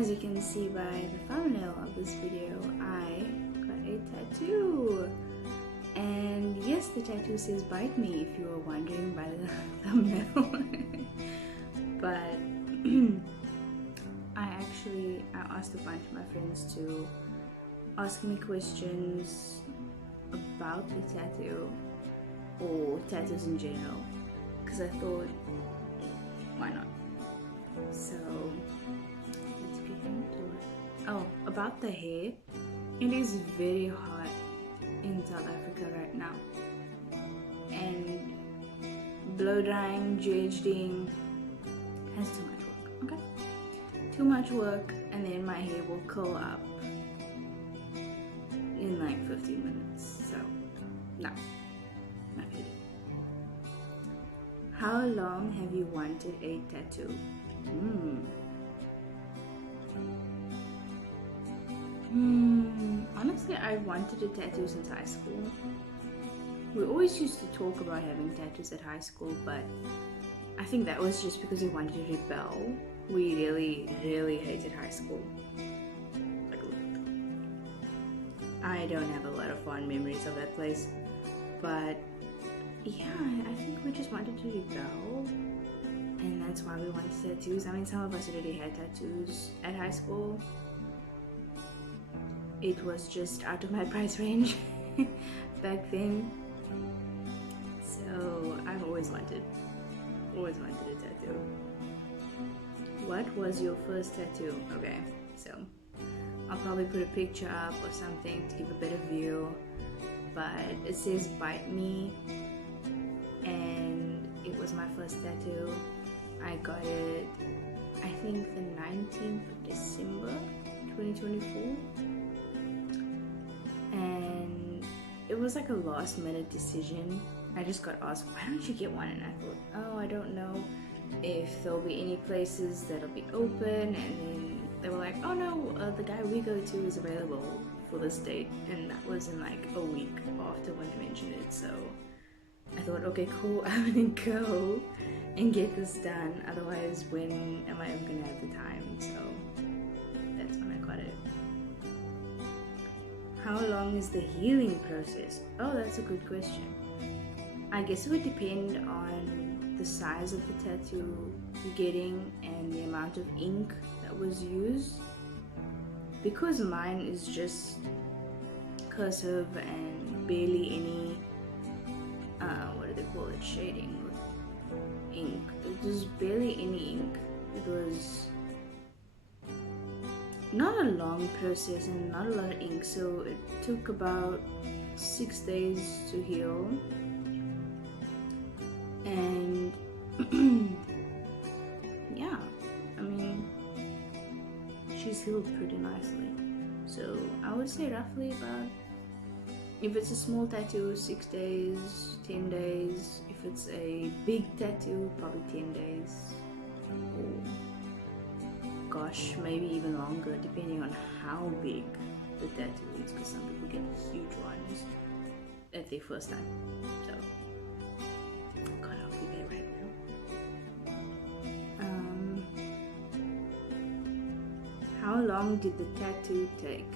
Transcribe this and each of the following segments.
As you can see by the thumbnail of this video, I got a tattoo. And yes, the tattoo says "bite me" if you were wondering by the thumbnail. But I asked a bunch of my friends to ask me questions about the tattoo or tattoos in general, because I thought, why not? So let's get into it. Oh, about the hair, it is very hot in South Africa right now, and blow drying, GHDing has too much work. Okay, too much work, and then my hair will curl up in like 15 minutes. So no, not good. How long have you wanted a tattoo? Honestly, I wanted a tattoo since high school. We always used to talk about having tattoos at high school, but I think that was just because we wanted to rebel. We really, really hated high school. Like, I don't have a lot of fond memories of that place, but yeah, I think we just wanted to rebel, and that's why we wanted tattoos. I mean, some of us already had tattoos at high school. It was just out of my price range back then. So I've always wanted a tattoo. What was your first tattoo? Okay, so I'll probably put a picture up or something to give a better view, but it says "bite me," and it was my first tattoo. I got it, I think, the 19th of December 2024, and it was like a last minute decision. I just got asked, why don't you get one? And I thought, oh, I don't know if there'll be any places that'll be open, and then they were like, oh no, the guy we go to is available for this date, and that was in like a week after when they mentioned it. So I thought, okay, cool, I'm gonna go and get this done, otherwise when am I ever gonna have the time? So that's when I got it. How long is the healing process? Oh, that's a good question. I guess it would depend on the size of the tattoo you're getting and the amount of ink that was used. Because mine is just cursive and barely any what do they call it, shading with ink. It was barely any ink. It was not a long process and not a lot of ink, so it took about 6 days to heal. And yeah, I mean, she's healed pretty nicely. So I would say roughly about, if it's a small tattoo, 6 days, 10 days. If it's a big tattoo, probably 10 days. Or gosh, maybe even longer, depending on how big the tattoo is, because some people get huge ones at their first time. So God, I'll be there right now. How long did the tattoo take?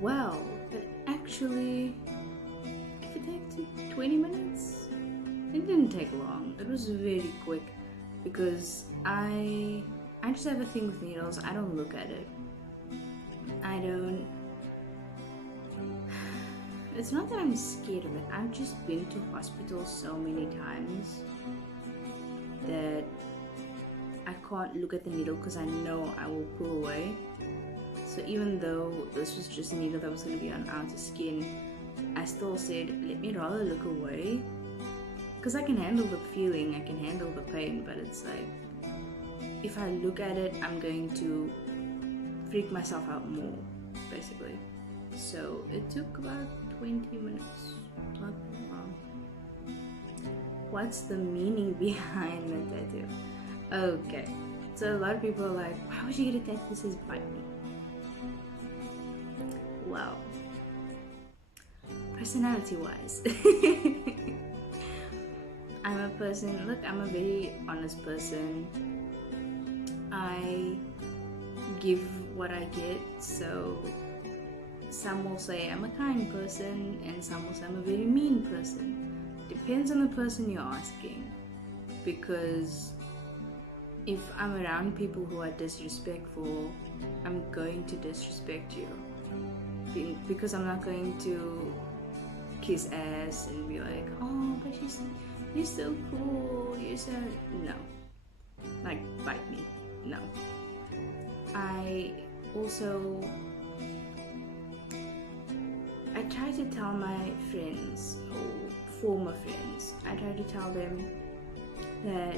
Well, it actually, if it takes 20 minutes, it didn't take long. It was very quick because I just have a thing with needles. I don't look at it. It's not that I'm scared of it. I've just been to hospital so many times that I can't look at the needle because I know I will pull away. So even though this was just a needle that was going to be on outer skin, I still said, let me rather look away, because I can handle the feeling, I can handle the pain, but it's like, if I look at it, I'm going to freak myself out more, basically. So it took about 20 minutes. Not long. What's the meaning behind the tattoo? Okay, so a lot of people are like, why would you get a tattoo that says "bite me"? Well, personality-wise, I'm a person, look, I'm a very honest person. I give what I get. So some will say I'm a kind person, and some will say I'm a very mean person. Depends on the person you're asking. Because if I'm around people who are disrespectful, I'm going to disrespect you. Because I'm not going to kiss ass and be like, oh, but you're so cool, you're so... No. Like, bite me. No. I try to tell my friends, or former friends, I try to tell them that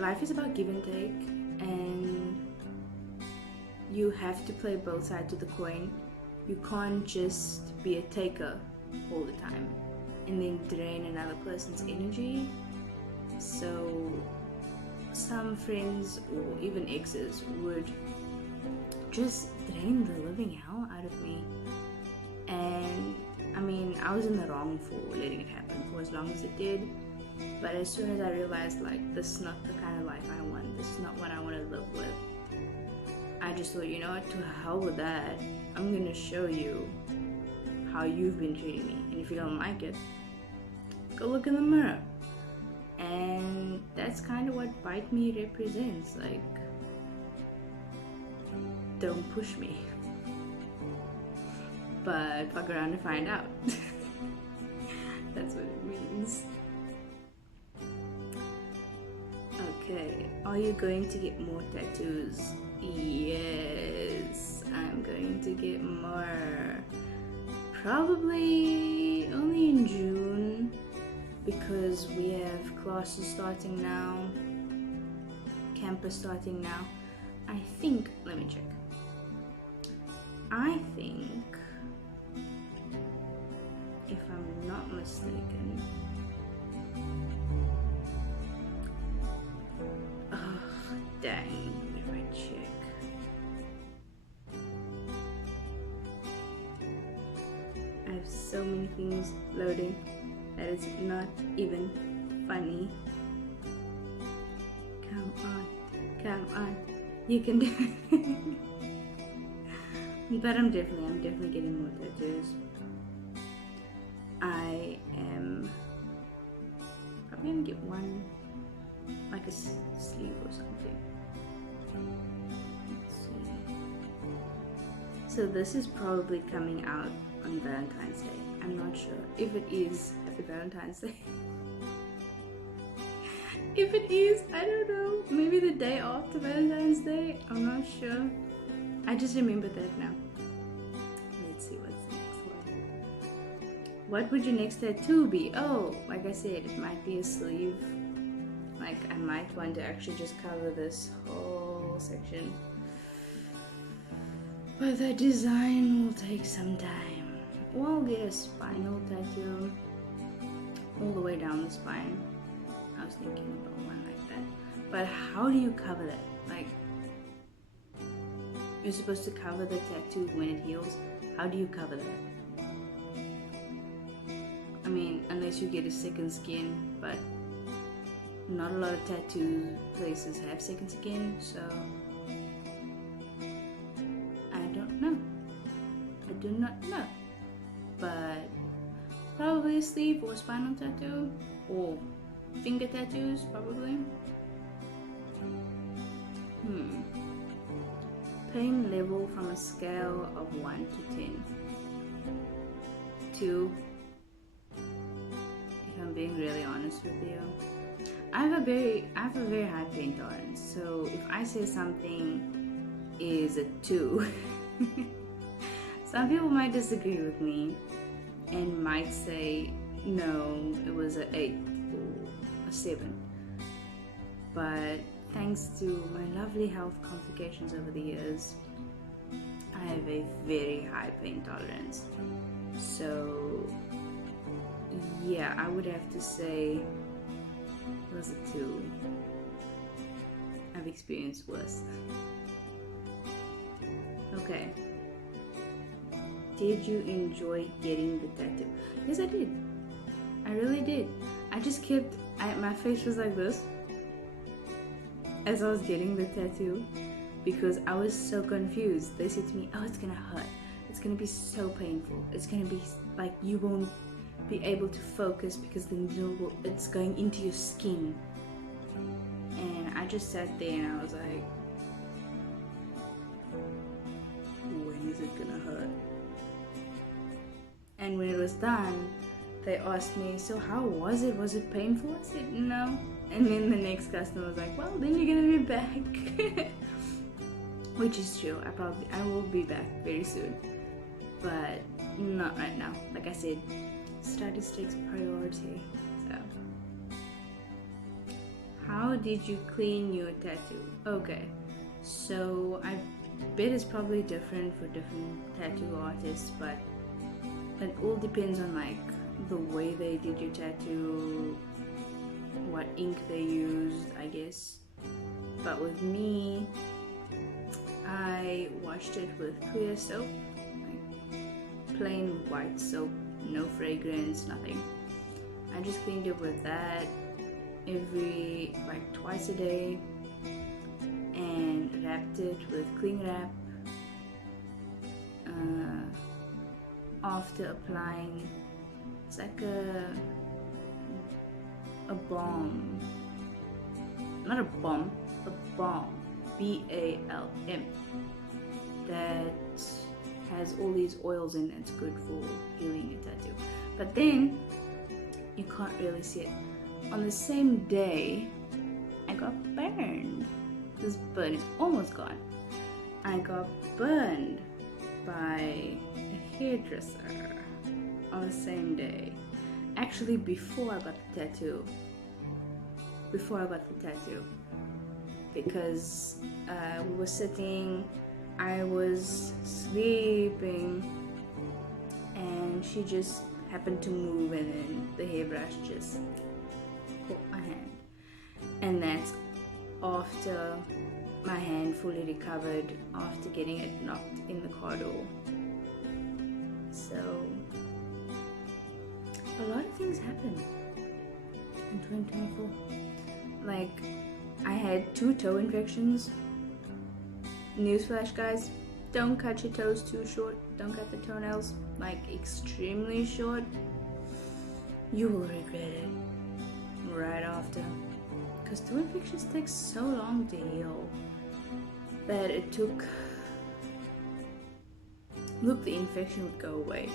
life is about give and take, and you have to play both sides of the coin. You can't just be a taker all the time and then drain another person's energy. So some friends or even exes would just drain the living hell out of me. And I mean, I was in the wrong for letting it happen for as long as it did. But as soon as I realized, like, this is not the kind of life I want, this is not what I want to live with, I just thought, you know what, to hell with that. I'm gonna show you how you've been treating me. And if you don't like it, go look in the mirror. And that's kind of what Bite Me represents. Like, don't push me, but fuck around and find out. That's what it means. Okay, are you going to get more tattoos? Yes, I'm going to get more. Probably only in June, because we have classes starting now, campus starting now. I think, let me check. I think, if I'm not mistaken, dang, if I check. I have so many things loading that it's not even funny. Come on, you can do it. But I'm definitely getting more tattoos. I am probably gonna get one, like a sleeve or something. Let's see. So this is probably coming out on Valentine's Day. I'm not sure. If it is, happy Valentine's Day. If it is, I don't know. Maybe the day after Valentine's Day. I'm not sure. I just remembered that now. Let's see what's the next one. What would your next tattoo be? Oh, like I said, it might be a sleeve. Like, I might want to actually just cover this whole section. But that design will take some time. Or I'll get a spinal tattoo all the way down the spine. I was thinking about one like that. But how do you cover that? Like, you're supposed to cover the tattoo when it heals. How do you cover that? I mean, unless you get a second skin, but not a lot of tattoo places have second skin, so I don't know. I do not know. But probably a sleeve or spinal tattoo, or finger tattoos, probably. Pain level from a scale of 1 to 10. 2. If I'm being really honest with you, I have a very high pain tolerance. So if I say something is a 2, some people might disagree with me and might say no, it was an 8 or a 7. But thanks to my lovely health complications over the years, I have a very high pain tolerance. So yeah, I would have to say it was a 2. I've experienced worse. Okay. Did you enjoy getting the tattoo? Yes, I did. I really did. I just kept, my face was like this as I was getting the tattoo. because I was so confused. They said to me, oh, it's gonna hurt, it's gonna be so painful, it's gonna be like you won't be able to focus because the needle it's going into your skin. And I just sat there and I was like, when is it gonna hurt? And when it was done, they asked me, so how was it? Was it painful? I said no. And then the next customer was like, well, then you're gonna be back. Which is true. I will be back very soon, but not right now. Like I said, studies takes priority. So how did you clean your tattoo? Okay, so I bet it's probably different for different tattoo artists, but it all depends on like the way they did your tattoo, what ink they used, I guess. But with me, I washed it with clear soap, like plain white soap, no fragrance, nothing. I just cleaned it with that twice a day, and wrapped it with cling wrap. After applying, it's like a balm, not a bomb, a balm, B-A-L-M, that has all these oils in it. It's good for healing a tattoo, but then you can't really see it. On the same day, I got burned. This burn is almost gone. I got burned by a hairdresser on the same day. Actually, before I got the tattoo. Because we were sitting, I was sleeping, and she just happened to move, and then the hairbrush just caught my hand. And that's after my hand fully recovered after getting it knocked in the car door. So a lot of things happened in 2024. Like, I had 2 toe infections. Newsflash, guys, don't cut your toes too short. Don't cut the toenails like extremely short. You will regret it right after, because toe infections take so long to heal that it took. Look, the infection would go away,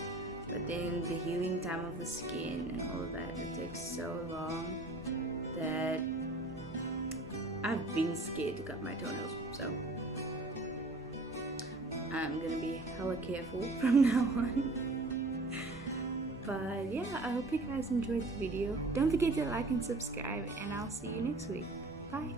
but then the healing time of the skin and all of that, it takes so long that I've been scared to cut my toenails. So I'm gonna be hella careful from now on. But yeah, I hope you guys enjoyed the video. Don't forget to like and subscribe, and I'll see you next week. Bye.